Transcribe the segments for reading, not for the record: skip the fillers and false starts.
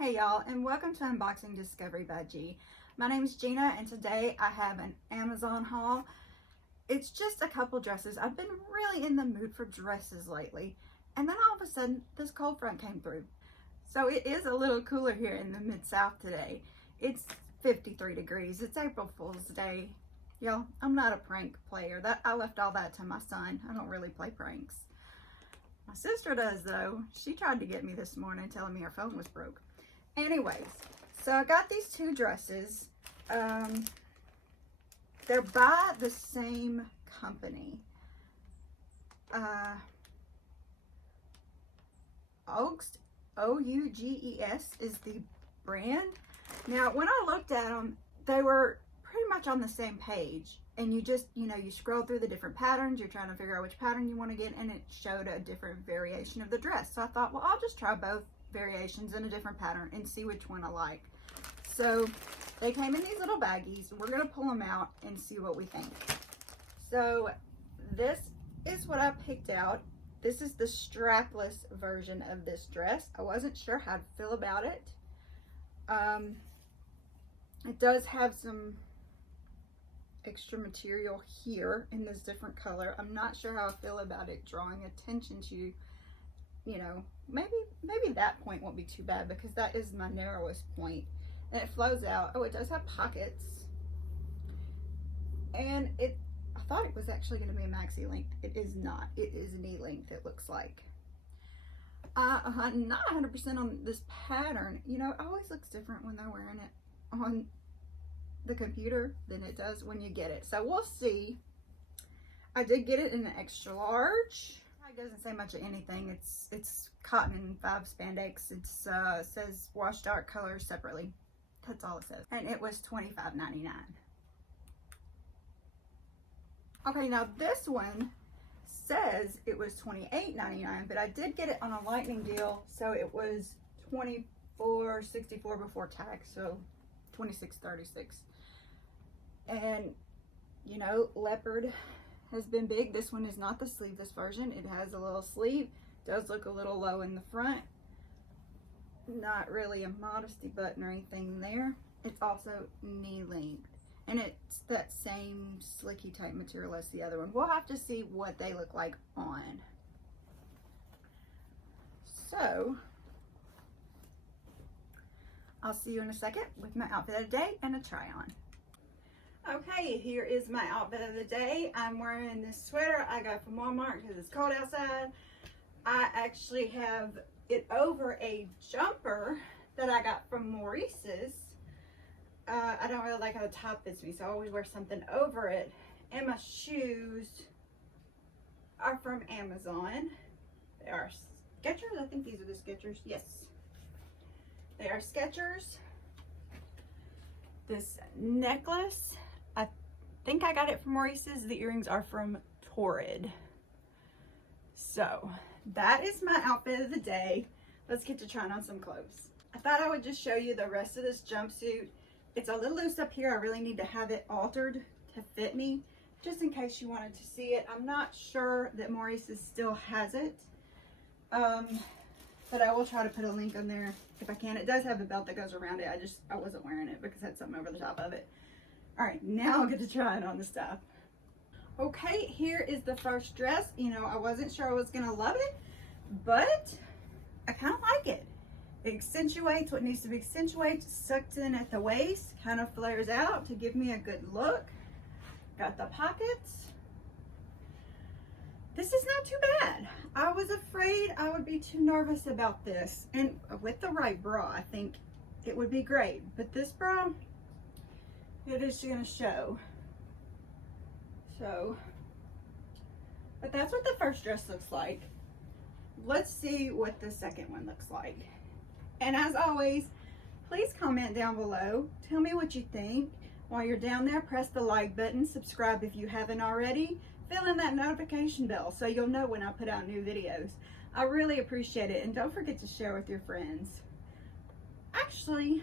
Hey y'all, and welcome to Unboxing Discovery by G. My name is Gina, and today I have an Amazon haul. It's just a couple dresses. I've been really in the mood for dresses lately, and then all of a sudden this cold front came through. So it is a little cooler here in the Mid-South today. It's 53 degrees. It's April Fool's Day. Y'all, I'm not a prank player. I left all that to my son. I don't really play pranks. My sister does though. She tried to get me this morning telling me her phone was broke. Anyways, so I got these two dresses. They're by the same company. OUGES, O-U-G-E-S is the brand. Now, when I looked at them, they were pretty much on the same page. And you just, you scroll through the different patterns. You're trying to figure out which pattern you want to get, and it showed a different variation of the dress. So I thought, well, I'll just try both variations in a different pattern and see which one I like. So they came in these little baggies. We're going to pull them out and see what we think. So this is what I picked out. This is the strapless version of this dress. I wasn't sure how to feel about it. It does have some extra material here in this different color. I'm not sure how I feel about it drawing attention to, maybe that point won't be too bad because that is my narrowest point. And it flows out. Oh, it does have pockets. And I thought it was actually going to be a maxi length. It is not. It is knee length, it looks like. I'm not 100% on this pattern. It always looks different when they're wearing it on the computer than it does when you get it. So we'll see. I did get it in an extra large. It doesn't say much of anything. It's cotton and 5 spandex. It says wash dark colors separately. That's all it says. And it was $25.99. Okay, now this one says it was $28.99, but I did get it on a lightning deal, so it was $24.64 before tax, so $26.36. And leopard has been big. This one is not the sleeveless version. It has a little sleeve. Does look a little low in the front. Not really a modesty button or anything there. It's also knee length. And it's that same slicky type material as the other one. We'll have to see what they look like on. So, I'll see you in a second with my outfit of the day and a try on. Okay, here is my outfit of the day. I'm wearing this sweater I got from Walmart because it's cold outside. I actually have it over a jumper that I got from Maurices. I don't really like how the top fits me, so I always wear something over it. And my shoes are from Amazon. They are Skechers. I think these are the Skechers. Yes. They are Skechers. This necklace, I think I got it from Maurices. The earrings are from Torrid. So that is my outfit of the day. Let's get to trying on some clothes. I thought I would just show you the rest of this jumpsuit. It's a little loose up here. I really need to have it altered to fit me, just in case you wanted to see it. I'm not sure that Maurices still has it, but I will try to put a link on there if I can. It does have a belt that goes around it. I wasn't wearing it because it had something over the top of it. All right, now I'll get to trying on the stuff. Okay, here is the first dress. I wasn't sure I was gonna love it, but I kind of like it. It accentuates what needs to be accentuated, sucked in at the waist, kind of flares out to give me a good look. Got the pockets. This is not too bad. I was afraid I would be too nervous about this. And with the right bra, I think it would be great. But this bra, it is gonna show. So, but that's what the first dress looks like. Let's see what the second one looks like. And as always, please comment down below. Tell me what you think. While you're down there, press the like button, subscribe if you haven't already. Fill in that notification bell so you'll know when I put out new videos. I really appreciate it, and don't forget to share with your friends. Actually,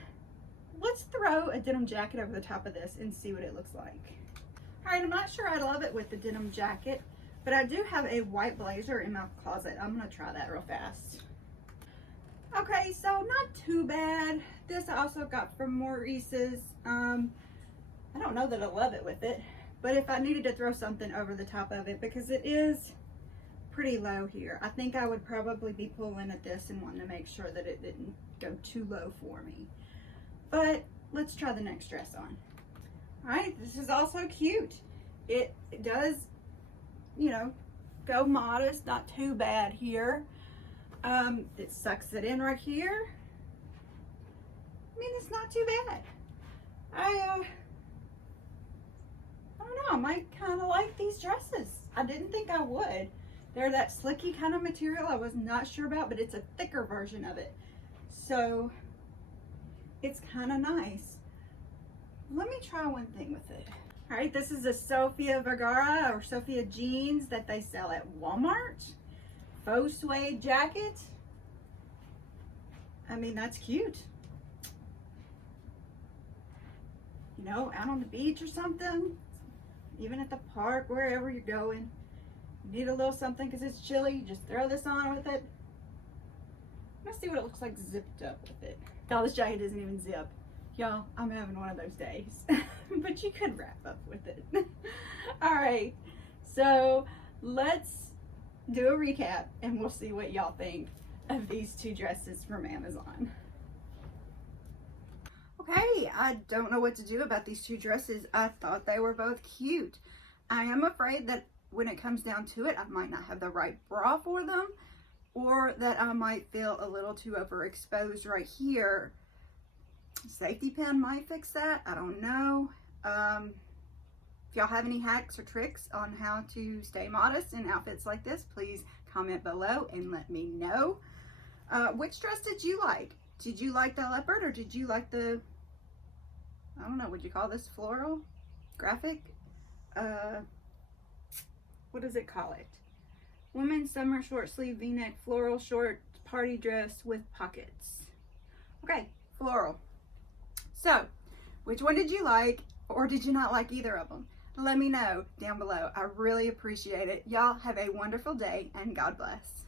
let's throw a denim jacket over the top of this and see what it looks like. All right, I'm not sure I love it with the denim jacket, but I do have a white blazer in my closet. I'm gonna try that real fast. Okay, so not too bad. This I also got from Maurice's. I don't know that I love it with it, but if I needed to throw something over the top of it, because it is pretty low here, I think I would probably be pulling at this and wanting to make sure that it didn't go too low for me. But let's try the next dress on. All right, this is also cute. It does, you know, go modest, not too bad here. It sucks it in right here. I mean, it's not too bad. I don't know, I might kind of like these dresses. I didn't think I would. They're that slicky kind of material I was not sure about, but it's a thicker version of it. So it's kind of nice. Let me try one thing with it. All right, this is a Sofia Vergara or Sofia jeans that they sell at Walmart. Faux suede jacket. I mean, that's cute. You know, out on the beach or something, even at the park, wherever you're going, you need a little something because it's chilly, you just throw this on with it. Let's see what it looks like zipped up with it. Y'all, this jacket doesn't even zip. Y'all, I'm having one of those days. But you could wrap up with it. All right, so let's do a recap and we'll see what y'all think of these two dresses from Amazon. Okay, I don't know what to do about these two dresses. I thought they were both cute. I am afraid that when it comes down to it, I might not have the right bra for them, or that I might feel a little too overexposed right here. Safety pin might fix that. I don't know. If y'all have any hacks or tricks on how to stay modest in outfits like this, please comment below and let me know. Which dress did you like? Did you like the leopard, or did you like the, I don't know, would you call this floral graphic? What does it call it? Women's summer short sleeve v-neck floral short party dress with pockets. Okay, floral. So, which one did you like, or did you not like either of them? Let me know down below. I really appreciate it. Y'all have a wonderful day, and God bless.